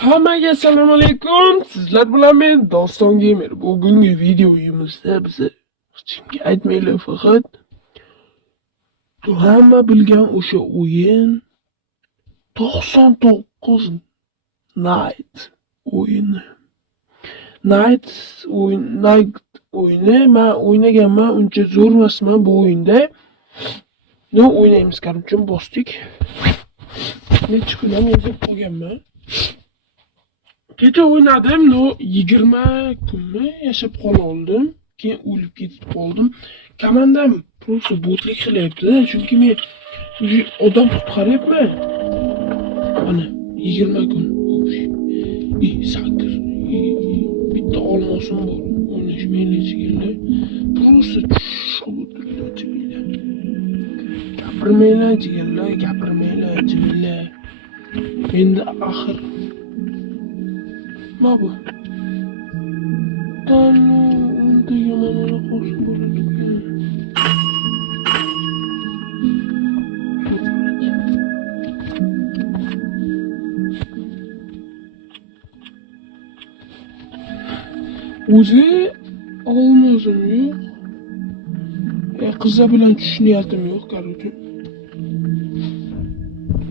Hammaga assalomu alaykum. Sizlar bilan men Doston Gamer. Bugungi videoyimizda biz hech kimga aytmaylik, faqat hamma bilgan o'sha o'yin 99 Night o'yini. Night o'yini men o'ynaganman, uncha zo'r emasman bu o'yinda. No o'ynaymiz, qarabchim bosdik. Necha kun ham yozib qo'yganman. Kecha o'ynadim, 20 kunmi yashab qola oldim. Keyin o'lib ketib qoldim. Komandam просто botlik qilyapti, chunki men odam qutqaryapman. Mana 20 kun. Sakir. Bitta olmosim bor. O'ynashmaylar chiqinglar. Просто gapirmaylar chiqinglar, gapirmaylar chiqinglar. Endi axir ma bu? Tanrı, unda yomonlar qo'shib bo'ladigan. O'zi olmazim yo'q. Qizlar bilan tushish niyatim yo'q, qarorchi.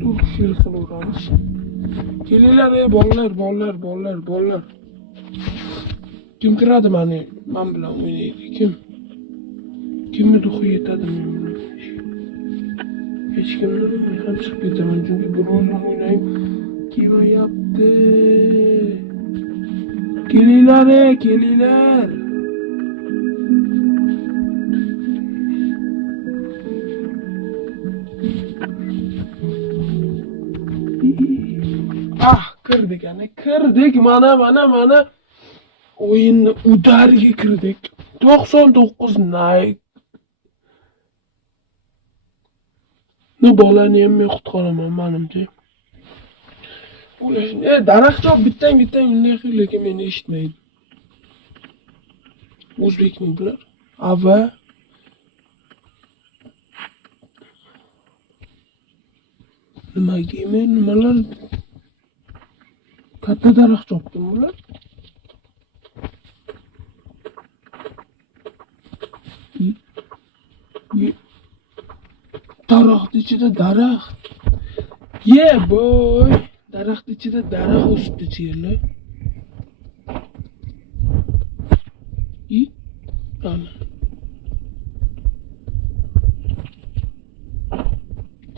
Dur, shil qilaveramiz. Kelinglar, bolalar. Kim kiradi men bilan o'ynaydi? Kimni duxi yetadi men bilan? Hech kimni men ham chiqib ketaman, chunki birovni o'ynayim kelmayapti. Kelinglar. Kirdik, mana o'yinni udariga kirdik. 99 Night. Bolani ham men qutqaraman, menimcha. Daraxtchoq bittang unday qil, lekin meni eshitmaydi. O'zbekmi bular? Ava. Nimalar? Katta daraxt chopdim bular. Daraxt ichida daraxt. Yeah boy. Daraxt ichida daraxt o'sibdi chiyirlar. Ana.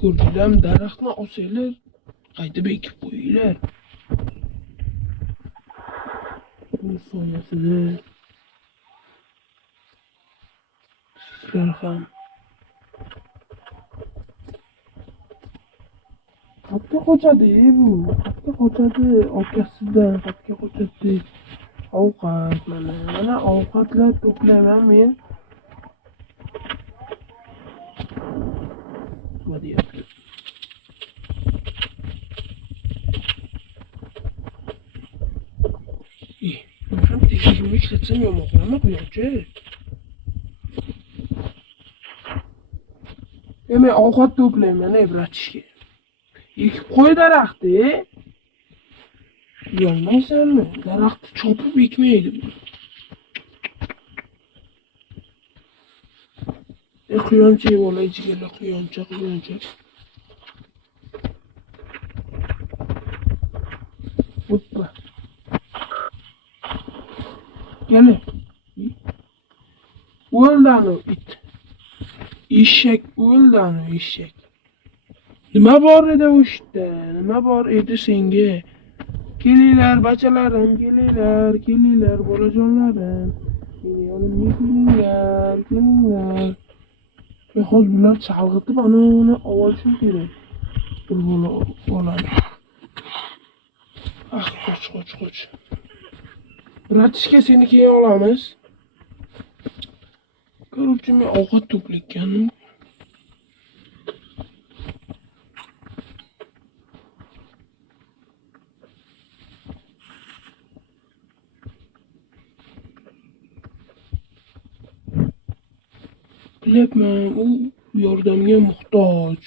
Ko'rdinglarmi, daraxtni olsanglar, qaytib ekib qo'yinglar. Soyasida sizlar ham qatga qochadi bu, orqasidan qatga qochadi. Ovqat, mana ovqatlar to'playman men. Nima deyapti? Ham teshigimni ishlatsam yomon qilaman, quyonchi. Men ovqat to'playman, bratishga. Ekib qo'y daraxtni. Bilmaysanmi? Daraxtni chopib ekmaydi. Quyoncha yeb olaychilar, quyoncha. Hoppa. Gel. O'ldani it. Eshak o'ldani eshak. Nima bor edi o'shda? Nima bor edi senga? Kelinglar bachalarim, kelinglar bolajonlarim. Meni yonimga kelinglar. Hozir bular chalg'itib uni olishim kerak. Bir bolani. Qoch. Bratishga seni keyin olamiz. Korobchi men ovqat to'playotganim. Bilyapman, u yordamga muhtoj.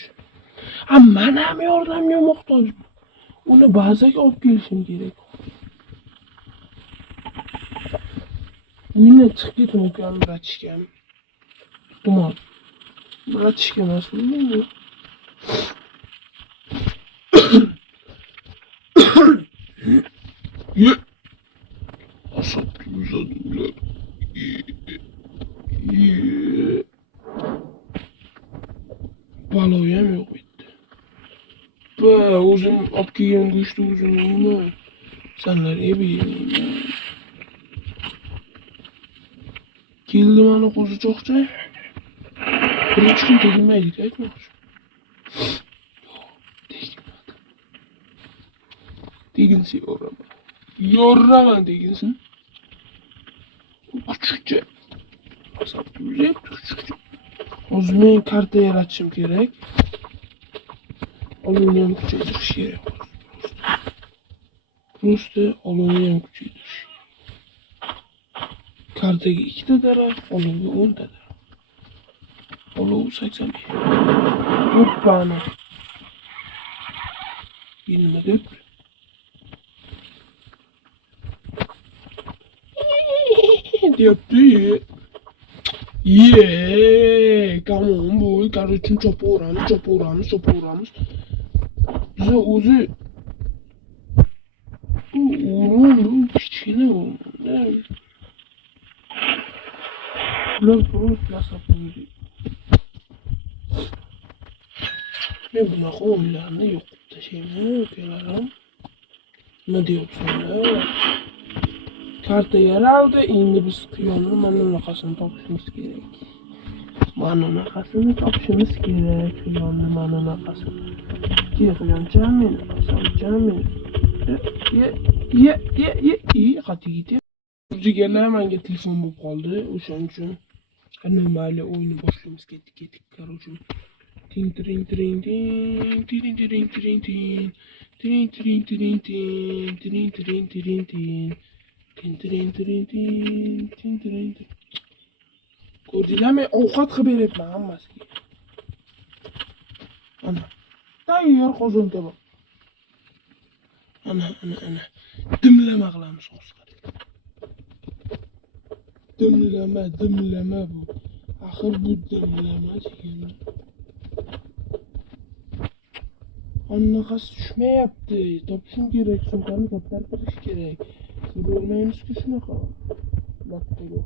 Men ham yordamga muhtojman. Uni bazaga olib kelishim kerak. Uydan chiqib ketmoqam bratishkam. Tuhmat. Bratishka emas bu. Ye. Asab uzadlar. Ye. Baloyam yo'q bitti. Ba, o'zim olib kelgan go'shtni o'zim yeyman. Senlarga bermayman. Keldi mana qo'zichoqcha. Birinchi kun tegmaydi aytmoqchi. Teginsin yo'raman. Yo'raman teginsin. Küçükçe. Asap güzel küçükçe. Hozir men karta yaratishim kerak. Olovni ham kuchaytirish kerak. Просто olovni ham kuchaytirish. Kartaga 2 ta taraf, olovga 10 ta taraf. Olov 80. Hoppana. Nima deb? Deyapti. Come on boy, kardeşim çopavramiz. Bize o'zi bu kichkina ne? Ular просто nasab qo'ydi. Men bunaqa o'yinlarni yo'qib tashlayman, ukalarim. Nima deyapsizlar? Karta yaraldi, endi biz quyonni mana bunaqasini topishimiz kerak. Mana bunaqasini topishimiz kerak, quyonni mana bunaqasini. Quyonchamin, asalchamin. Qatiga yetib. O'zigalar menga telefon bo'lib qoldi, o'shaning uchun qani mayli o'yinni boshlaymiz, ketdik, короче. Ting ting ting ting ting ting ting ting ting ting ting ting ting ting ting ting. Tin. Ko'rdinglarmi? Ovqat qilib beryapman hammasiga. Ana. Tayyor qozonda bor. Ana. Dimlama qilamiz hozir. Dimlama bu. Axir bu dimlama degan. Annaqasi tushmayapti. Topishim kerak, sumkani ko'tarib kerak. Bilmaymiz-ku shunaqa. Lattaga.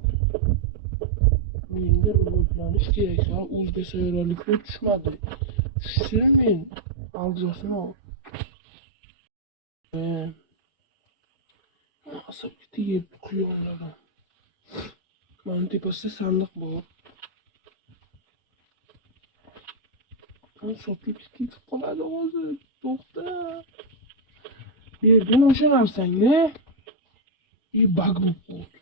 Endi rivojlanish kerak. Ha, o'zga sayyoraliklar tushmadi. Tushsa men aljosini ol. Asabga tegib quyonlardan. Mana tepasida sandiq bor. Sotib ketib qoladi hozir. To'xta. Bergin o'sha narsangni. Bug bo'lib qoldi.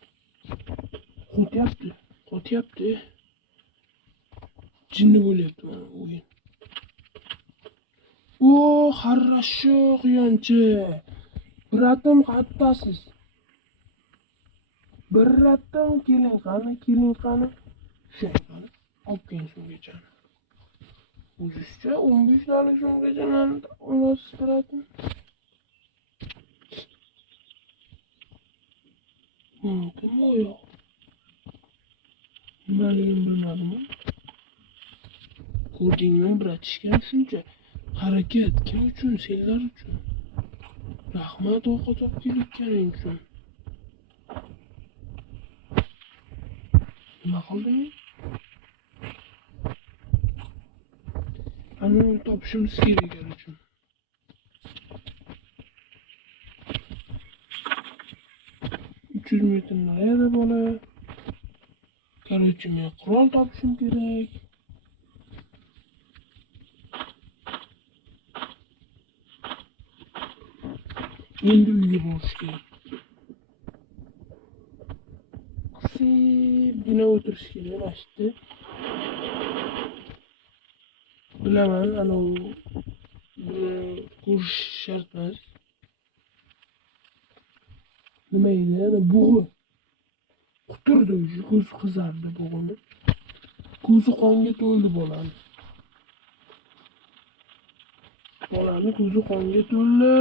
Qo'tyapti. Jinni bo'lyapti mana o'yin. O, хорошо, quyonchi. Bratim qattasiz. Bratim keling qani. Shayqani. Olib keling shungacha. O'zizcha 15 narxi shungacha olasiz bratim. Kim o ya? Nimaligini bilmadim. Ko'rdingmi, bratishkam shuncha harakat kim uchun? Senlar uchun. Rahmat ovqat olib kelayotganing uchun. Nima qilding? Ana topishimiz kerak uchun. metr narada bola. Короче, men qurol topishim kerak. Endi uyga borish kerak. Qisibgina o'tirish kerak mashitda. Bilaman, ana u ko'rish shart emas. Nima edi? Ana bug'i. Quturdi, ko'zi qizardi bug'ini. Ko'zi qonga to'ldi bolani. Bolani ko'zi qonga to'ldi.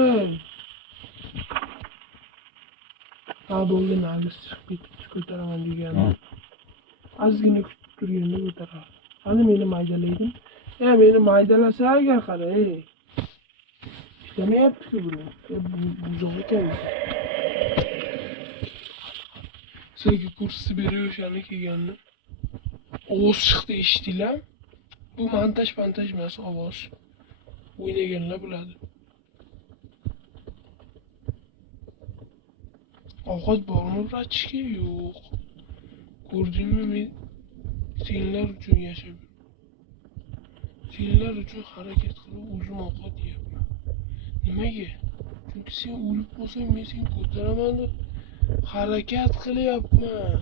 Ha bo'ldi, nargis chiqib ketibdi, ko'taraman degandim. Ozgina kutib turganda ko'tarardi. Qani meni maydalaydin? Meni maydalasa agar qara, ishlamayapti-ku buni. Buzoq ekan. Sizga kursni berib o'shani kelgandim. Ovoz chiqdi, eshitdinglar? Bu montaj emas, ovoz. O'ynaganlar biladi. Ovqat bormi vrachga? Yo'q. Ko'rdingmi, men senlar uchun yashab, senlar uchun harakat qilib o'zim ovqat yeyapman. Nimaga? Chunki sen o'lib qolsang, men seni ko'taraman deb harakat qilyapman.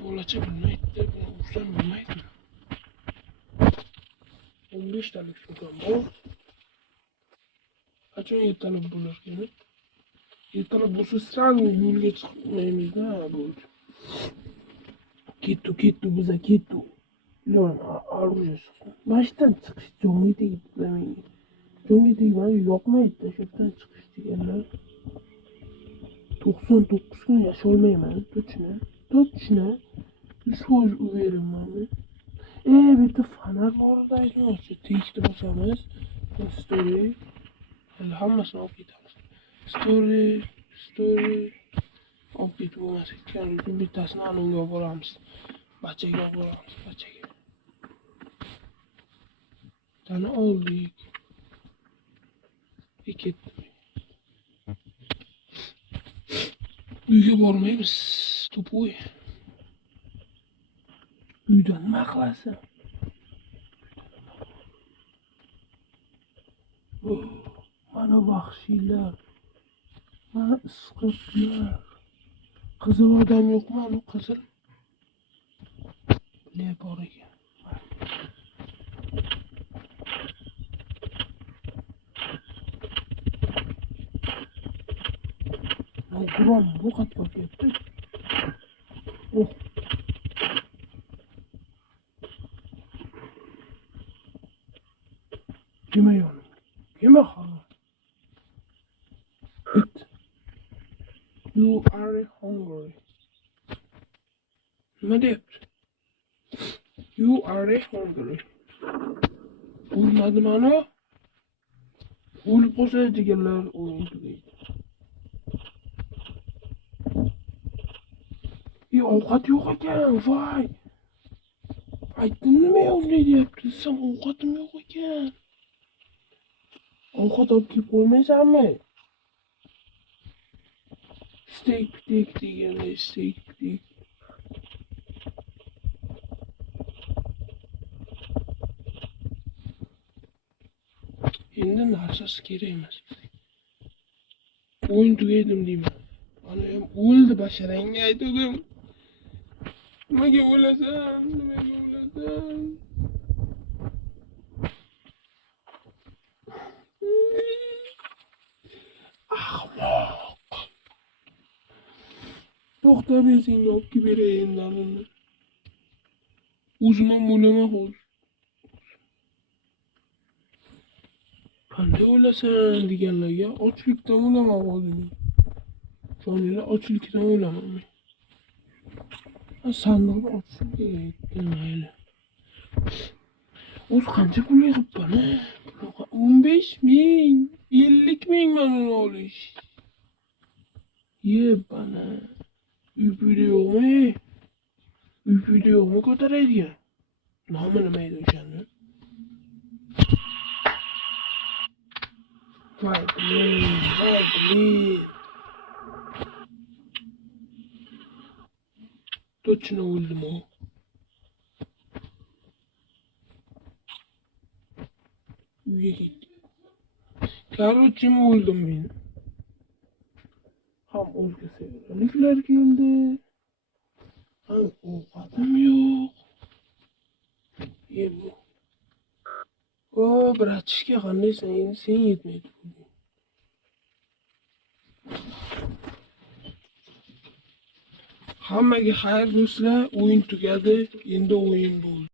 Bolacha bilmaydi, buni ursam bilmaydi. 15 talik sumkam bor. Qachon ertalab bo'lar ekan? Ertalab bo'lsa sразу yo'lga chiqmaymiz-da, bo'ldi. Kettu, biza kettu. Ilo'ni orужие chiqsin. Mashdan chiqish jonga tegibdi menga. Jonga tegmadi, yoqmaydi tashabdan chiqish deganlar. 99 kun yasholmayman, точно. 100% uverimman men. Bu yerda fonar borida aytmoqchi, tekisni bosamiz. Story. Hammasini olib ketamiz. Story. Olib ketib bo'lmas ekan, bittasini anonga olib boramiz. Bachaga olib boramiz, bachaga. Tani oldik. Ketdi. Uyga bormaymiz, to'poy. Uydan nima qilasan? Mana vahshiylar. Mana isqirtlar. Qizil odam yo'qmi? Anu qizil. Le bor ekan. Quron bu qatqa ketdi. Kime yanım? Kime haram? It. You are hungry. Ne deyapti? You are hungry. Uymadim ana. O'lib qolsa deganlar o'yin tugaydi. Ovqat yo'q ekan, voy. Aytdim nima yo'qlaydi deyapti. Desam ovqatim yo'q ekan. Ovqat olib kelib qo'ymaysanmi? Steak deganlar, steak. Endi narsasi kerak emas. O'yin tugaydim deyman. Mana ham o'ldi basharangga aytdim. Nimaga o'lasan? Ahmoq. To'xta, men senga olib kelib berayin dalini. O'zim ham o'laman hozir. Qanday o'lasan deganlarga ochlikdan o'laman hozir. Soninglar ochlikdan o'laman men. Sandiqni ochishim kerak mayli. O'zi qancha pul yig'ibman? 15 ming, 50 ming mana uni olish. Bana. Uypuyda yo'qmi ko'taradigan? Nomi nima edi o'shani? Voy bilin. Точно o'ldim o. Uyga ketdim. Короче, o'ldim men. Ham o'zga sevimliliklar keldi. Ham ovqatim yo'q. Bu. Bratishka qandaysan? Endi sen yetmaydi. Hammaga xayr do'stlar, o'yin tugadi, endi o'yin bo'ldi.